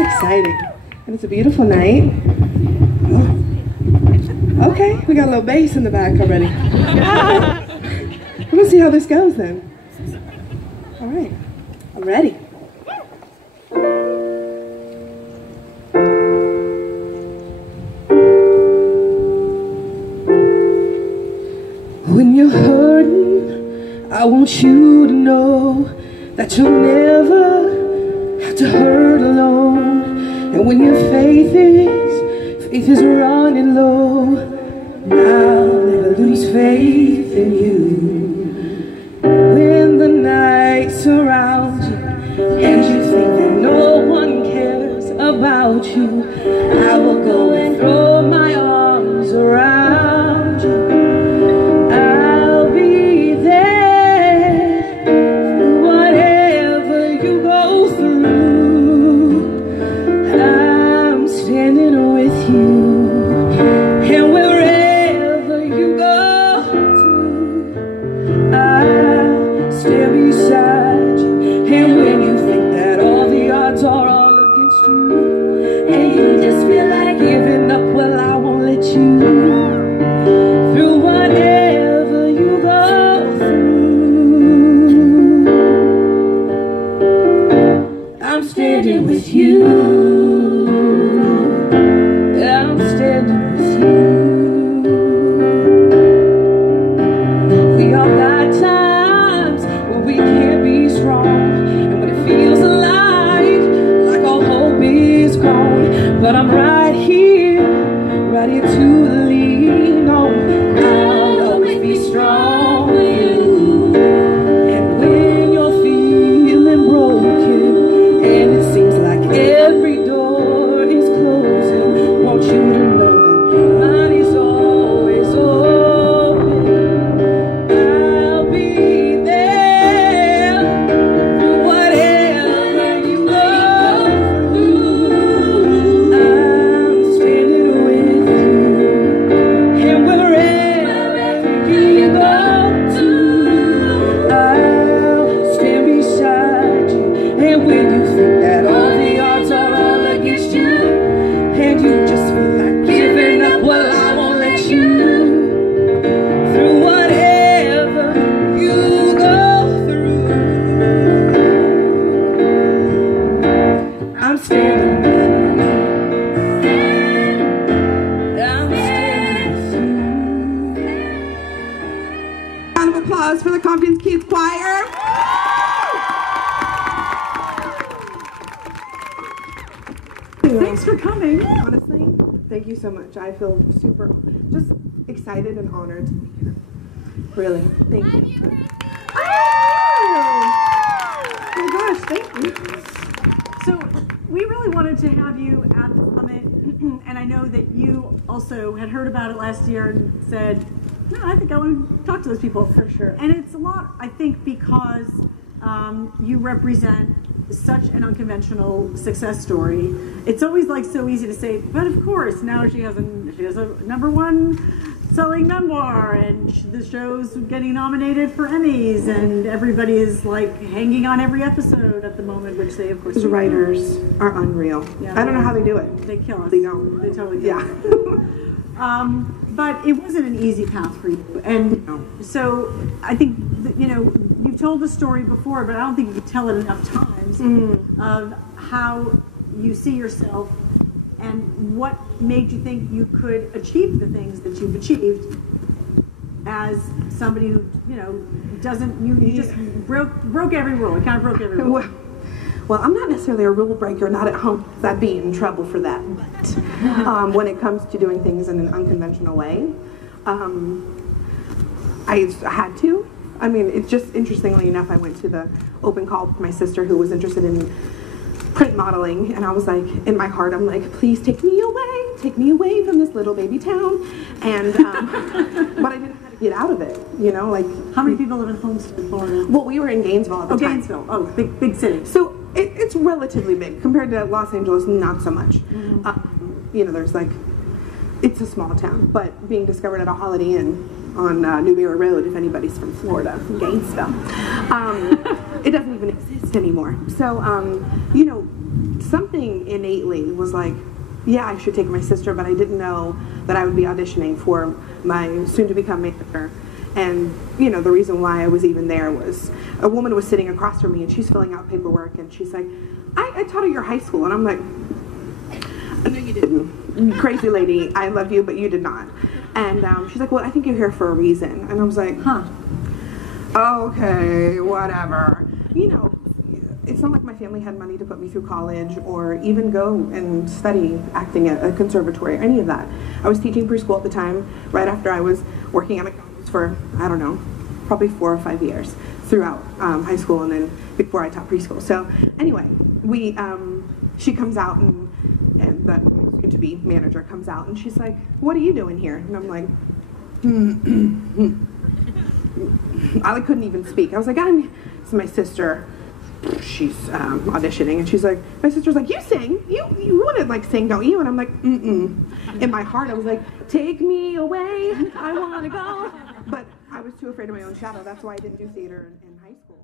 exciting. And it's a beautiful night. Oh. Okay, we got a little bass in the back already. We're gonna see how this goes then. All right, I'm ready. When you're hurting, I want you to know that you'll never have to hurt alone. And when your faith is running low, I'll never lose faith in you. When the night surrounds you and you think that no one cares about you, I will go and throw my arms around you. I'll be there through whatever you go through. I'm standing with you. And wherever you go to, I'll stand beside you. And when you think that all the odds are all against you, and you just feel like giving up, well, I won't let you. Through whatever you go through, I'm standing with you. I'm standing with you. We all got times when we can't be strong, and when it feels like all hope is gone. But I'm right here to lean on. I'll always be strong with you. And when you're feeling broken and it seems like every door is closing, want you to know that mine is always open. I'll be there through whatever you go through. I'm standing with you. And wherever you go to, I'll stand beside you. And when you think that all the odds are all against you, and you just feel like giving up, well, I won't let you. Through whatever you go through, I'm standing with you. I'm standing with you. Round of applause for the Compton's Kids Choir. Thanks for coming. Honestly, thank you so much. I feel super just excited and honored to be here. Really, thank you. Oh my gosh, thank you. So we really wanted to have you at the summit, and I know that you also had heard about it last year and said, no, I think I want to talk to those people. For sure. And it's a lot, I think, because you represent such an unconventional success story. It's always like so easy to say, but of course, now she has a #1 selling memoir, and the show's getting nominated for Emmys, and everybody is like hanging on every episode at the moment, which they of course Those writers are unreal. Yeah, I don't know how they do it. They kill us. They don't. They totally Yeah. do. But it wasn't an easy path for you, and so I think that, you've told the story before, but I don't think you could tell it enough times of how you see yourself and what made you think you could achieve the things that you've achieved as somebody who doesn't you just broke every rule. You kind of broke every rule. Well, I'm not necessarily a rule breaker, not at home, because I'd be in trouble for that. But when it comes to doing things in an unconventional way, I had to. I mean, it's just, interestingly enough, I went to the open call with my sister who was interested in print modeling, and I was like, in my heart, I'm like, please take me away from this little baby town. And, but I didn't know how to get out of it, like. How many people live in Homestead, Florida? Well, we were in Gainesville at the time. Gainesville. Oh, big city. So it's relatively big compared to Los Angeles, not so much. There's like, it's a small town, but being discovered at a Holiday Inn on Newberry Road, if anybody's from Florida, from Gainesville, it doesn't even exist anymore. So, something innately was like, yeah, I should take my sister, but I didn't know that I would be auditioning for my soon-to-become manager. And, you know, the reason why I was even there was a woman was sitting across from me, and she's filling out paperwork, and she's like, I taught at your high school. And I'm like, no, you didn't. Crazy lady, I love you, but you did not. And she's like, well, I think you're here for a reason. And I was like, huh, okay, whatever. You know, it's not like my family had money to put me through college or even go and study acting at a conservatory or any of that. I was teaching preschool at the time, right after I was working at McDonald's for, I don't know, probably 4 or 5 years throughout high school and then before I taught preschool. So anyway, she comes out and the soon-to-be manager comes out and she's like, what are you doing here? And I'm like, I couldn't even speak. I was like, it's my sister. She's auditioning, and she's like, my sister's like, you sing, you want to like sing, don't you? And I'm like, in my heart I was like, take me away, I want to go, but I was too afraid of my own shadow. That's why I didn't do theater in high school.